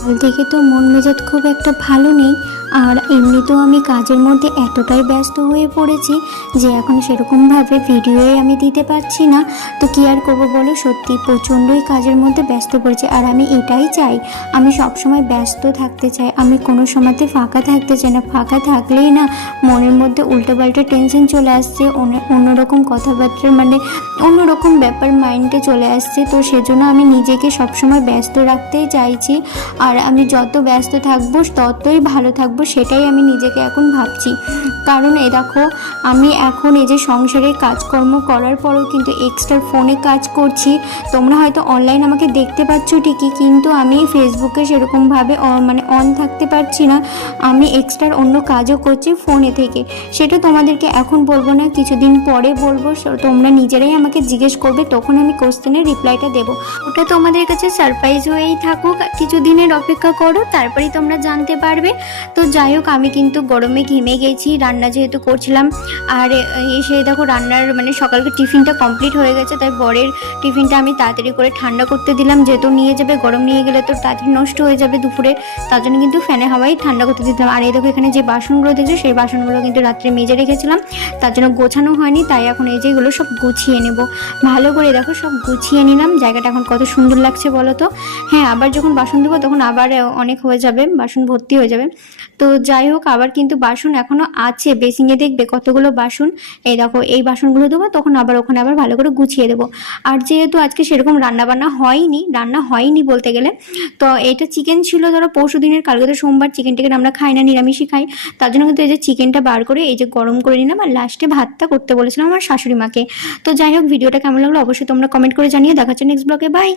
কাল থেকে তো মন মেজাজ খুব একটা ভালো নেই। আর এমনিতেও আমি কাজের মধ্যে এতটাই ব্যস্ত হয়ে পড়েছি যে এখন সেরকমভাবে ভিডিওই আমি দিতে পারছি না। তো কী আর করবো বলো, সত্যি প্রচণ্ডই কাজের মধ্যে ব্যস্ত পড়েছি। আর আমি এটাই চাই, আমি সবসময় ব্যস্ত থাকতে চাই, আমি কোনো সময়তে ফাঁকা থাকতে চাই না। ফাঁকা থাকলেই না মনের মধ্যে উল্টোপাল্টা টেনশন চলে আসছে, অন্যরকম কথাবার্তা, মানে অন্যরকম ব্যাপার মাইন্ডে চলে আসছে। তো সেজন্য আমি নিজেকে সবসময় ব্যস্ত রাখতেই চাইছি। আর আমি যত ব্যস্ত থাকবো ততই ভালো থাকবো, সেটাই আমি নিজেকে এখন ভাবছি। কারণ দেখো, আমি এখন এই যে সংসারের কাজকর্ম করার পরেও কিন্তু এক্সট্রা ফোনে কাজ করছি। তোমরা হয়তো অনলাইন আমাকে দেখতে পাচ্ছ ঠিকই, কিন্তু আমি ফেসবুকে সেরকমভাবে মানে অন থাকতে পারছি না। আমি এক্সট্রা অন্য কাজও করছি ফোনে থেকে। সেটা তোমাদেরকে এখন বলবো না, কিছুদিন পরে বলবো। তোমরা নিজেরাই আমাকে জিজ্ঞেস করবে, তখন আমি কোশ্চেনের রিপ্লাইটা দেবো। ওটা তোমাদের কাছে সারপ্রাইজ হয়েই থাকুক, কিছু দিনের অপেক্ষা করো, তারপরেই তোমরা জানতে পারবে। তো যাই হোক, আমি কিন্তু গরমে ঘেমে গেছি, রান্না যেহেতু করছিলাম। আর এসে দেখো রান্নার মানে সকালকে টিফিনটা কমপ্লিট হয়ে গেছে, তাই বরের টিফিনটা আমি তাড়াতাড়ি করে ঠান্ডা করতে দিলাম, যেহেতু নিয়ে যাবে, গরম নিয়ে গেলে তো তাড়াতাড়ি নষ্ট হয়ে যাবে দুপুরে। তার জন্য কিন্তু ফ্যানে হাওয়াই ঠান্ডা করতে দিতাম। আর এই দেখো এখানে যে বাসনগুলো দেখছো, সেই বাসনগুলো কিন্তু রাত্রে মেজে রেখেছিলাম, তার জন্য গোছানো হয়নি। তাই এখন এই যেগুলো সব গুছিয়ে নেব ভালো করে। দেখো সব গুছিয়ে নিলাম, জায়গাটা এখন কত সুন্দর লাগছে বলো তো। হ্যাঁ, আবার যখন বাসন দেবো তখন আবার অনেক হয়ে যাবে, বাসন ভর্তি হয়ে যাবে। তো যাই হোক, আবার কিন্তু বাসন এখনো আছে বেসিংয়ে, দেখবে কতগুলো বাসন। এই দেখো এই বাসনগুলো দেবো, তখন আবার ওখানে আবার ভালো করে গুছিয়ে দেবো। আর যেহেতু আজকে সেরকম রান্না হয়নি বলতে গেলে, তো এটা চিকেন ছিল ধরো পরশু দিনের, কালকে তো সোমবার, চিকেন টিকেন আমরা খাই না, নিরামিষই খাই। তার জন্য কিন্তু এই যে চিকেনটা বার করে এই যে গরম করে নিলাম, আর লাস্টে ভাতটা করতে বলেছিলাম আমার শাশুড়ি মাকে। তো যাই হোক, ভিডিওটা কেমন লাগলো অবশ্যই তোমরা কমেন্ট করে জানিয়ে। দেখা হচ্ছে নেক্সট ব্লগে, বাই।